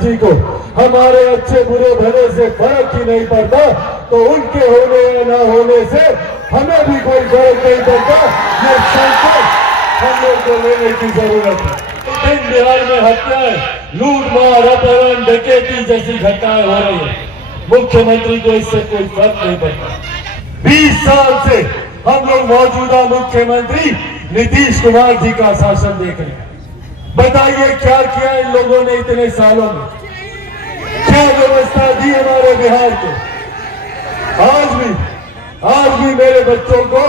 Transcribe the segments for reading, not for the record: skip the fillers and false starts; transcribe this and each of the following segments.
जी को हमारे अच्छे बुरे भले से फर्क ही नहीं पड़ता, तो उनके होने या ना होने से हमें भी कोई फर्क नहीं पड़ता। ये संकट हम लोग को लेने की जरूरत है। इन बिहार में हत्याएं, लूट मार, अपहरण, डकैती जैसी घटनाएं हो रही है, मुख्यमंत्री को इससे कोई फर्क नहीं पड़ता। 20 साल से हम लोग मौजूदा मुख्यमंत्री नीतीश कुमार जी का शासन देख रहे हैं। बताइए क्या किया इन लोगों ने इतने सालों में, क्या व्यवस्था दी हमारे बिहार को। आज भी मेरे बच्चों को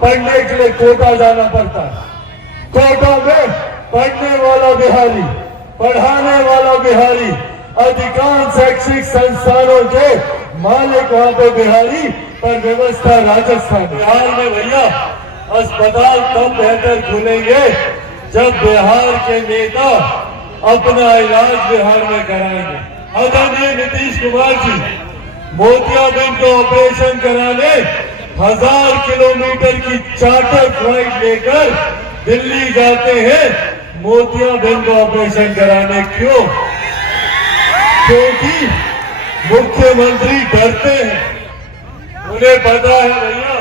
पढ़ने के लिए कोटा जाना पड़ता है। कोटा में पढ़ने वाला बिहारी, पढ़ाने वाला बिहारी, अधिकांश शैक्षिक संस्थानों के मालिक वहां पे बिहारी, पर व्यवस्था राजस्थान। बिहार में भैया अस्पताल तब बेहतर खुलेंगे जब बिहार के नेता अपना इलाज बिहार में कराएंगे। आदरणीय नीतीश कुमार जी मोतियाबिंद को ऑपरेशन कराने 1000 किलोमीटर की चार्टर फ्लाइट लेकर दिल्ली जाते हैं मोतियाबिंद को ऑपरेशन कराने। क्यों? क्योंकि मुख्यमंत्री डरते हैं। उन्हें पता है भैया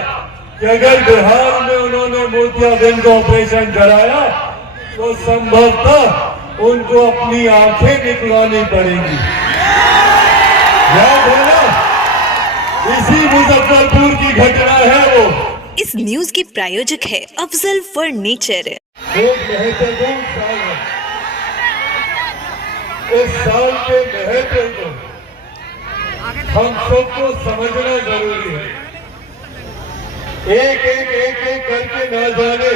कि अगर बिहार में उन्होंने मोतियाबिंद को ऑपरेशन कराया तो संभवतः उनको अपनी आंखें निकलवानी पड़ेंगी। याद है ना, इसी मुजफ्फरपुर की घटना है वो। इस न्यूज की प्रायोजक है अफजल फर्नीचर। एक महत्वपूर्ण साल है। इस साल के महत्व को हम सबको समझना जरूरी है। एक करके ना जाने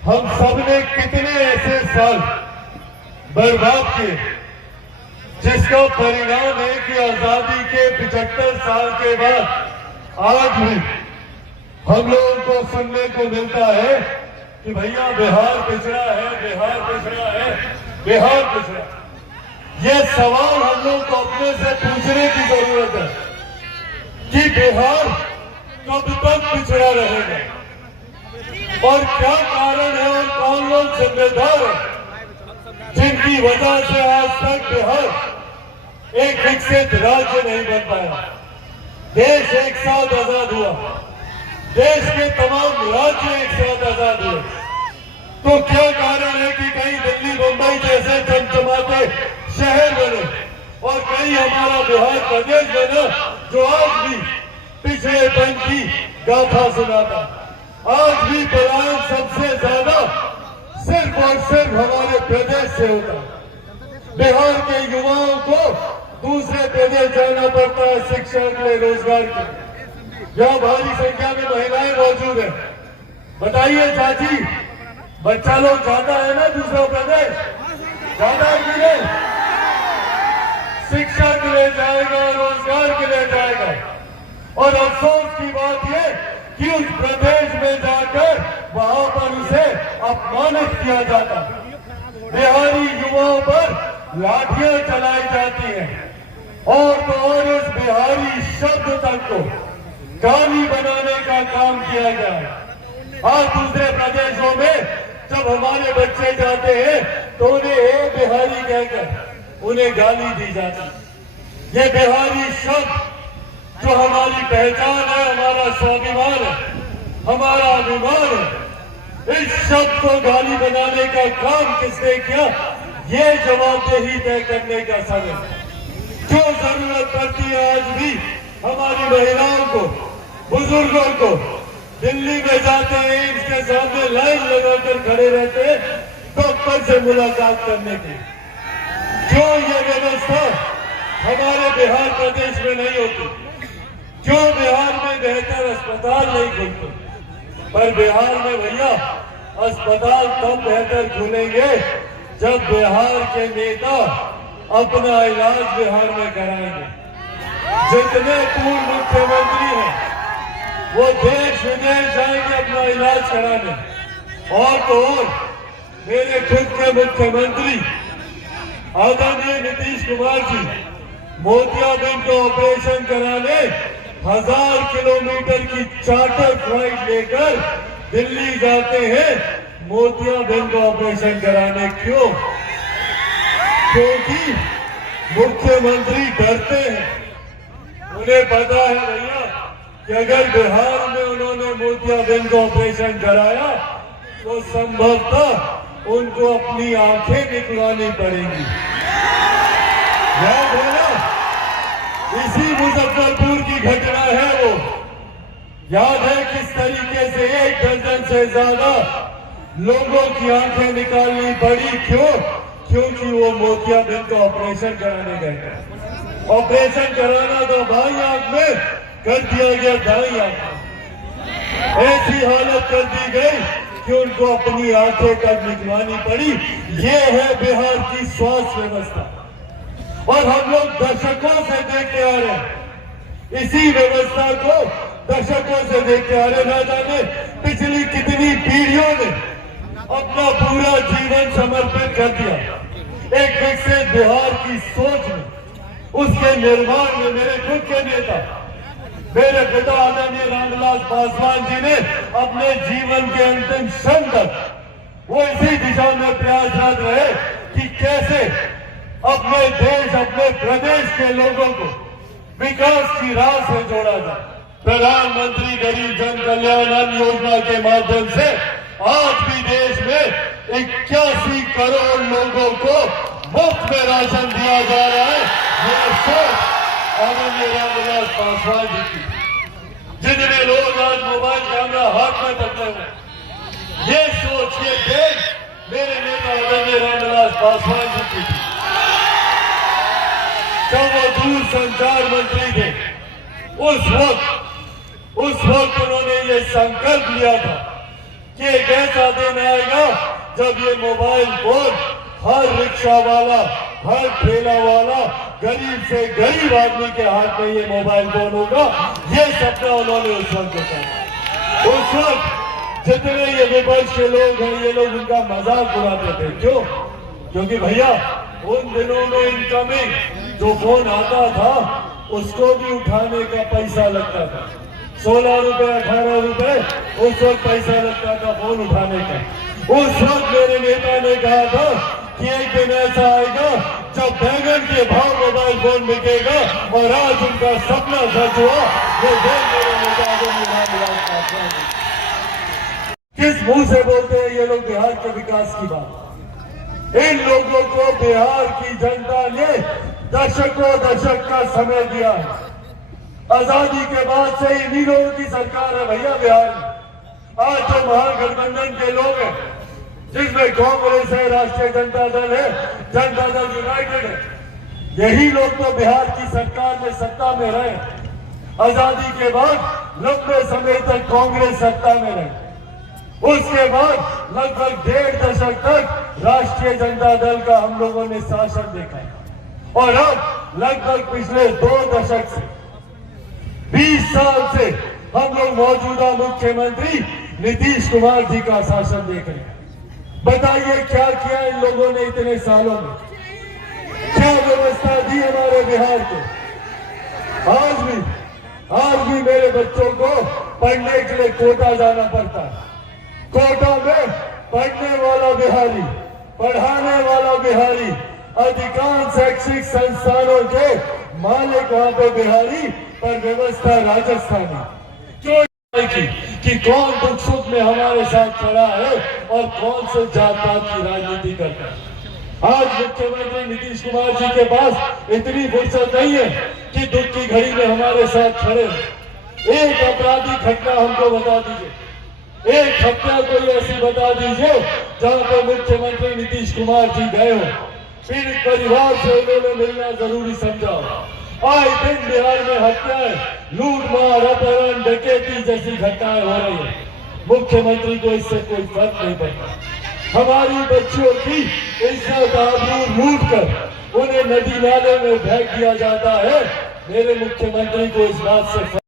हम सबने कितने ऐसे साल बर्बाद किए, जिसका परिणाम है कि आजादी के 75 साल के बाद आज भी हम लोगों को सुनने को मिलता है कि भैया बिहार पिछड़ा है, बिहार पिछड़ा है, बिहार पिछड़ा। ये सवाल हम लोग को अपने से पूछने की जरूरत है कि बिहार कब तक पिछड़ा रहेगा और क्या कारण है और कौन लोग जिम्मेदार हैं जिनकी वजह से आज तक बिहार एक विकसित राज्य नहीं बन पाया। देश एक साथ आजाद हुआ, देश के तमाम राज्य एक साथ आजाद हुए, तो क्या कारण है कि कहीं दिल्ली मुंबई जैसे चमचमाते शहर बने और कहीं हमारा बिहार प्रदेश बना जो आज भी पिछड़ेपन की गाथा सुनाता। आज भी पलायन सबसे ज्यादा सिर्फ और सिर्फ हमारे प्रदेश से होता। बिहार के युवाओं को दूसरे प्रदेश जाना पड़ता है शिक्षा के लिए, रोजगार के लिए। यहाँ भारी संख्या में महिलाएं मौजूद है। बताइए चाची, बच्चा लोग जाता है ना दूसरा प्रदेश, ज्यादा के लिए शिक्षा के लिए जाएगा, रोजगार के लिए जाएगा। और अफसोस की बात यह कि उस प्रदेश में जाकर वहां पर उसे अपमानित किया जाता। बिहारी युवाओं पर लाठियां चलाई जाती हैं और तो और उस बिहारी शब्द तक को गाली बनाने का काम किया गया। आज दूसरे प्रदेशों में जब हमारे बच्चे जाते हैं तो उन्हें ए बिहारी कहकर उन्हें गाली दी जाती। ये बिहारी शब्द जो हमारी पहचान है, हमारा स्वाभिमान है, हमारा अभिमान है, इस शब्द को गाली बनाने का काम किसने किया, ये जवाबदेही तय करने का समय। जो जरूरत पड़ती है आज भी हमारी महिलाओं को, बुजुर्गों को, दिल्ली में जाते हैं इसके सामने लाइन लगाकर खड़े रहते हैं डॉक्टर से मुलाकात करने की। जो ये व्यवस्था हमारे बिहार प्रदेश में नहीं होती, क्यों बिहार में बेहतर अस्पताल नहीं खुलते, पर बिहार में भैया अस्पताल तब बेहतर खुलेंगे जब बिहार के नेता अपना इलाज बिहार में कराएंगे। जितने पूर्व मुख्यमंत्री हैं वो देश विदेश जाएंगे अपना इलाज कराने, और तो और मेरे खुद के मुख्यमंत्री आदरणीय नीतीश कुमार जी मोतियाबिंद को ऑपरेशन कराने 1000 किलोमीटर की चार्टर फ्लाइट लेकर दिल्ली जाते हैं मोतियाबिंद को ऑपरेशन कराने। क्यों? क्योंकि मुख्यमंत्री डरते हैं। उन्हें पता है भैया कि अगर बिहार में उन्होंने मोतियाबिंद का ऑपरेशन कराया तो संभवतः उनको अपनी आंखें निकलवानी पड़ेंगी। याद है ना, इसी मुजफ्फरपुर की घटना है वो। याद है किस तरीके से 1 दर्जन से ज्यादा लोगों की आंखें निकालनी पड़ी। क्यों? क्योंकि वो मोतियाबिंद का ऑपरेशन कराने गए थे। ऑपरेशन कराना तो बाईं आंख में, कर दिया गया दाईं आंख में। ऐसी हालत कर दी गई कि उनको अपनी आंखें तक निकलवानी पड़ी। ये है बिहार की स्वास्थ्य व्यवस्था, और हम लोग दशकों से देखते आ रहे हैं। इसी व्यवस्था को दशकों से देखते आ रहे। ना जाने पिछली कितनी पीढ़ियों ने अपना पूरा जीवन समर्पित कर दिया एक विकसित बिहार की सोच में, उसके निर्माण में। मेरे खुद के नेता, मेरे पिता आदरणीय रामविलास पासवान जी ने अपने जीवन के अंतिम क्षण तक वो इसी दिशा में प्रयासरत रहे कि कैसे अपने देश, अपने प्रदेश के लोगों को विकास की राह से जोड़ा जाए। प्रधानमंत्री गरीब जन कल्याण अन्न योजना के माध्यम से आज भी देश में 81 करोड़ लोगों को मुफ्त में राशन दिया जा रहा है। ये सोच आदरणीय रामविलास पासवान जी की। जितने लोग आज मोबाइल कैमरा हाथ में पकड़े हुए, ये सोच, ये देख मेरे नेता आदरणीय रामविलास पासवान जी की थी। जब वो दूरसंचार मंत्री थे, उस वक्त उन्होंने ये संकल्प लिया था कि एक ऐसा दिन आएगा जब ये मोबाइल फोन हर रिक्शा वाला, हर ठेला वाला, गरीब से गरीब आदमी के हाथ में ये मोबाइल फोन होगा। ये सपना उन्होंने उस वक्त देखा। उस वक्त जितने ये विपक्ष के लोग हैं, ये लोग उनका मजाक उड़ाते थे। क्यों? क्योंकि भैया उन दिनों में इनकमिंग जो फोन आता था उसको भी उठाने का पैसा लगता था। 16 रुपए 18 रुपए उस वक्त पैसा लगता था फोन उठाने का। उस वक्त मेरे नेता ने कहा था कि एक दिन ऐसा आएगा जब बैंगन के भाव मोबाइल फोन बिकेगा, और आज उनका सपना सच हुआ। वो दिन मेरे नेता किस मुंह से बोलते हैं ये लोग बिहार के विकास की बात? इन लोगों को बिहार की जनता ने दशकों दशक का समय दिया है। आजादी के बाद से इन्हीं लोगों की सरकार है भैया बिहार में। आज जो महागठबंधन के लोग हैं, जिसमें कांग्रेस है, राष्ट्रीय जनता दल है, जनता दल यूनाइटेड है, यही लोग तो बिहार की सरकार में सत्ता में रहे। आजादी के बाद लंबे समय तक कांग्रेस सत्ता में रहे। उसके बाद लगभग 1.5 दशक तक राष्ट्रीय जनता दल का हम लोगों ने शासन देखा, और अब लगभग पिछले 2 दशक से 20 साल से हम लोग मौजूदा मुख्यमंत्री नीतीश कुमार जी का शासन देख रहे हैं। बताइए क्या किया इन लोगों ने इतने सालों में? क्या व्यवस्था दी हमारे बिहार को? आज भी मेरे बच्चों को पढ़ने के लिए कोटा जाना पड़ता है। कोटा में पढ़ने वाला बिहारी, पढ़ाने वाला बिहारी, अधिकांश शैक्षिक संस्थानों के मालिक वहां पे बिहारी, पर व्यवस्था राजस्थानी। क्यों कि कौन दुख सुख में हमारे साथ खड़ा है और कौन से जात पात की राजनीति करता है। आज मुख्यमंत्री नीतीश कुमार जी के पास इतनी फुर्सत नहीं है कि दुख की घड़ी में हमारे साथ खड़े हैं। एक आपराधिक घटना हमको बता दीजिए, एक हत्या कोई ऐसी बता दीजिए जहां पर मुख्यमंत्री नीतीश कुमार जी गए हो, पीड़ित परिवार से उन्होंने मिलना जरूरी समझा। आए दिन बिहार में हत्याएं, लूटमार, अपहरण, डकैती जैसी घटनाएं हो रही है। मुख्यमंत्री को इससे कोई फर्क नहीं पड़ता। हमारी बच्चियों की इज्जत आबरू लूट कर उन्हें नदी नाले में फेंक दिया जाता है। मेरे मुख्यमंत्री को इस बात से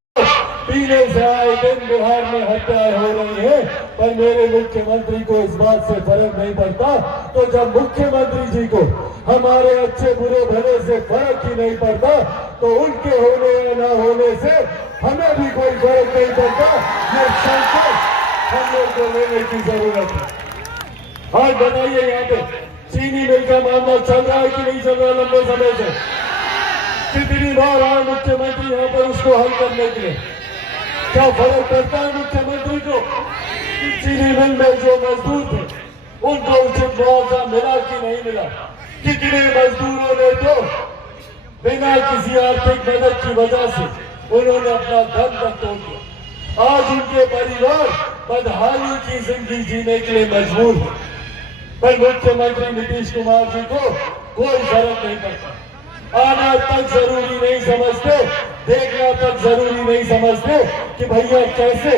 पीने से आए दिन बिहार में हत्याएं हो रही है, पर मेरे मुख्यमंत्री को इस बात से फर्क नहीं पड़ता। तो जब मुख्यमंत्री जी को हमारे अच्छे बुरे भले से फर्क ही नहीं पड़ता, तो उनके होने या न होने से हमें भी कोई फर्क नहीं पड़ता। ये संकल्प हम लोग को लेने की जरूरत है। आज बताइए यहाँ पे चीनी मिल का मामला चल रहा है कि नहीं चल रहा लंबे समय से? कितनी बार आए मुख्यमंत्री यहाँ पर उसको हल करने के लिए? क्या फर्क पड़ता है मुख्यमंत्री को कि चीनी मिल में जो मजदूर थे उनको उचित मुआवजा मिला कि नहीं मिला? कितने मजदूरों ने तो बिना किसी आर्थिक मदद की वजह से उन्होंने अपना दम तक तोड़ दिया। आज उनके परिवार बदहाली की जिंदगी जीने के लिए मजबूर है, पर मुख्यमंत्री नीतीश कुमार जी को कोई फर्क नहीं पड़ता। आना तक जरूरी नहीं समझते, देखना तक जरूरी नहीं समझते कि भैया कैसे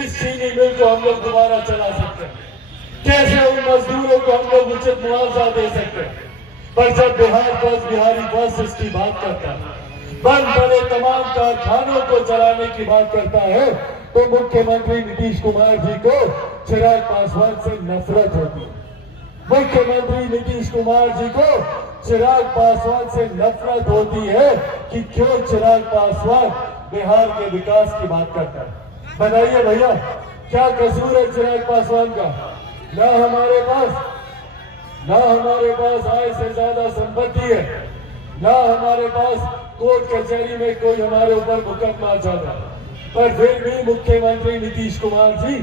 इस चीनी मिल को हम लोग दोबारा चला सकते हैं, कैसे उन मजदूरों को हम लोग उचित मुआवजा दे सकते हैं। पर जब बिहारी बस इसकी बात करता है, बंद पड़े तमाम कारखानों को चलाने की बात करता है, तो मुख्यमंत्री नीतीश कुमार जी को चिराग पासवान से नफरत होती है। मुख्यमंत्री नीतीश कुमार जी को चिराग पासवान से नफरत होती है कि क्यों चिराग पासवान बिहार के विकास की बात करता है। बताइए भैया, क्या कसूर है चिराग पासवान का? ना हमारे पास आय से ज्यादा संपत्ति है, ना हमारे पास कोर्ट कचहरी में कोई हमारे ऊपर मुकदमा चल रहा है, पर फिर भी मुख्यमंत्री नीतीश कुमार जी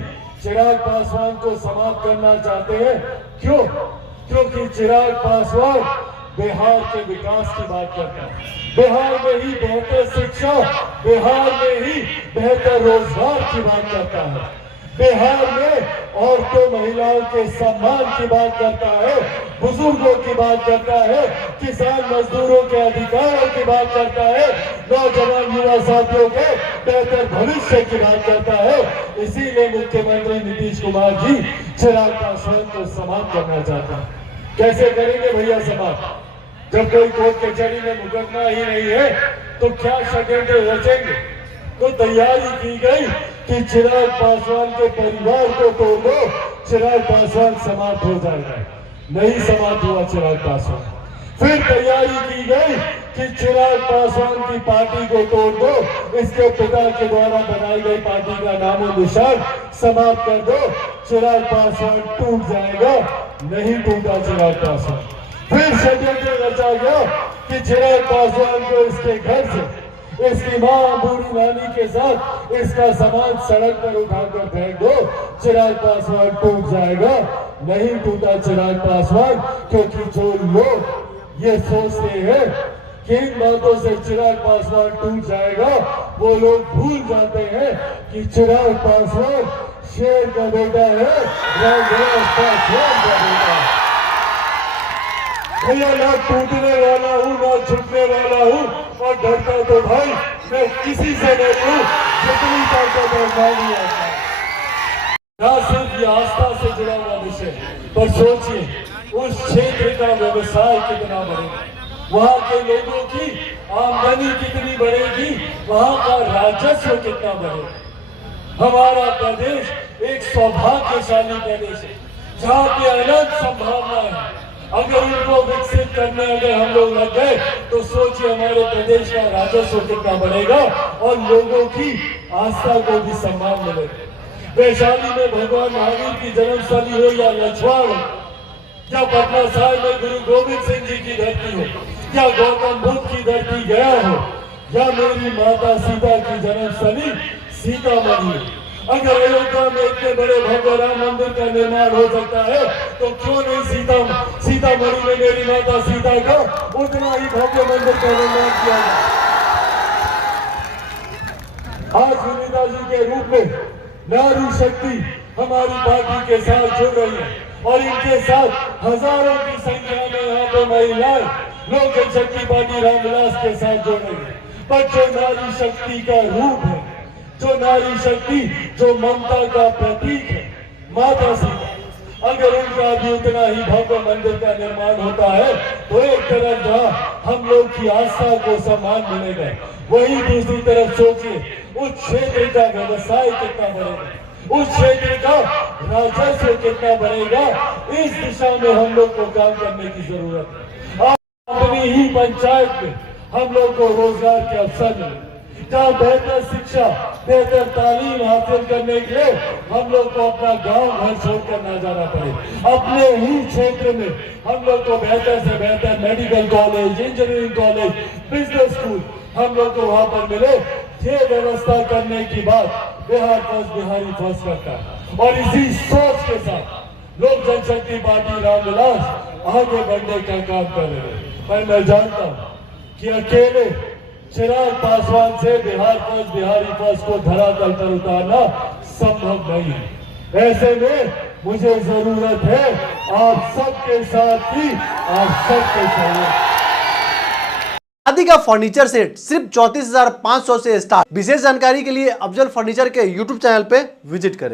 चिराग पासवान को समाप्त करना चाहते हैं। क्यों? क्योंकि चिराग पासवान बिहार के विकास की बात करता है, बिहार में ही बेहतर शिक्षा, बिहार में ही बेहतर रोजगार की बात करता है, बिहार में औरतों महिलाओं के सम्मान की बात करता है, बुजुर्गों की बात करता है, किसान मजदूरों के अधिकारों की बात करता है, नौजवान युवा साथियों के बेहतर भविष्य की बात करता है। इसीलिए मुख्यमंत्री नीतीश कुमार जी चिराग पासवान को समाप्त करना चाहता है। कैसे करेंगे भैया समाप्त? जब कोई कोर्ट कचहरी में मुकदमा ही नहीं है तो क्या षड्यंत्र रचेंगे? तो तैयारी की गई कि चिराग पासवान के परिवार को तोड़ दो, चिराग पासवान समाप्त हो जाएगा। नहीं समाप्त हुआ चिराग पासवान। फिर तैयारी की गई कि चिराग पासवान की पार्टी को तोड़ दो, इसके पिता के द्वारा बनाई गई पार्टी का नामो निशान समाप्त कर दो, चिराग पासवान टूट जाएगा। नहीं टूटा चिराग पासवान। फिर षड्यंत्र रचा गया कि चिराग पासवान को इसके घर से, इसकी मां बूढ़ी नानी के साथ इसका सामान सड़क पर उठाकर फेंक दो, चिराग पासवान टूट जाएगा। नहीं टूटा चिराग पासवान, क्योंकि जो लोग ये सोचते हैं कि इन बातों से चिराग पासवान टूट जाएगा, वो लोग भूल जाते हैं कि चिराग पासवान शेर का बेटा है, रामविलास पासवान का बेटा है। भैया ना टूटने वाला हूँ, ना झुकने वाला हूँ, और डरता तो भाई मैं किसी से नहीं हूँ, जितनी ताकत नहीं आता। ना सिर्फ ये आस्था से जुड़ा हुआ विषय, पर सोचिए उस क्षेत्र का व्यवसाय कितना बढ़ेगा, वहाँ के लोगों की आमदनी कितनी बढ़ेगी, वहाँ का राजस्व कितना बढ़ेगा। हमारा प्रदेश एक सौभाग्यशाली प्रदेश है, जहाँ पे अनंत संभावना है। अगर उनको विकसित करने अगर हम लोग लग गए तो सोचिए हमारे प्रदेश का राजस्व कितना बढ़ेगा और लोगों की आस्था को भी सम्मान मिलेगा। वैशाली में भगवान महावीर की जन्मस्थली हो या लछवाड़ हो, या पटना साहिब में गुरु गोविंद सिंह जी की धरती हो, या गौतम बुद्ध की धरती गया हो, या मेरी माता सीता की जन्मस्थली सीतामढ़ी हो। अगर अयोध्या में इतने बड़े भव्य राम मंदिर का निर्माण हो सकता है तो क्यों नहीं सीतामढ़ी में मेरी माता सीता का उतना ही भव्य मंदिर का निर्माण किया जाए। आज सुनीता जी के रूप में नारी शक्ति हमारी पार्टी के साथ जुड़ रही है, और इनके साथ हजारों की संख्या में यहाँ पे महिलाएं लोक जनशक्ति पार्टी रामविलास के साथ जुड़ रही है। पर जो नारी शक्ति का रूप है, जो नारी शक्ति, जो ममता का प्रतीक है, माता सीता, अगर उनका भी उतना ही भव्य मंदिर का निर्माण होता है तो एक तरफ जहाँ हम लोग की आस्था को सम्मान मिलेगा, वही दूसरी तरफ सोचिए उस क्षेत्र का व्यवसाय कितना बढ़ेगा, उस क्षेत्र का राजस्व कितना बढ़ेगा। इस दिशा में हम लोग को काम करने की जरूरत है। अपनी ही पंचायत में हम लोग को रोजगार के अवसर मिले, जहाँ बेहतर शिक्षा, बेहतर तालीम हासिल करने के लिए हम लोग को अपना गांव घर छोड़कर ना जाना पड़े। अपने ही क्षेत्र में हम लोग को बेहतर से बेहतर medical college, engineering college, business school हम लोग को वहां पर मिले, ये व्यवस्था करने की बात बिहार फर्स्ट, बिहारी फर्स्ट करता है। और इसी सोच के साथ लोक जनशक्ति पार्टी रामविलास आगे बढ़ने का काम कर रहे हैं। पर मैं जानता हूं कि अकेले चिराग पासवान से बिहार फर्स्ट, बिहारी फर्स्ट को धरातल पर उतारना संभव नहीं है। ऐसे में मुझे जरूरत है आप सबके साथ ही, आप सबके सहयोग। शादी का फर्नीचर सेट सिर्फ 34,500 से स्टार्ट। विशेष जानकारी के लिए अफजल फर्नीचर के यूट्यूब चैनल पे विजिट करें।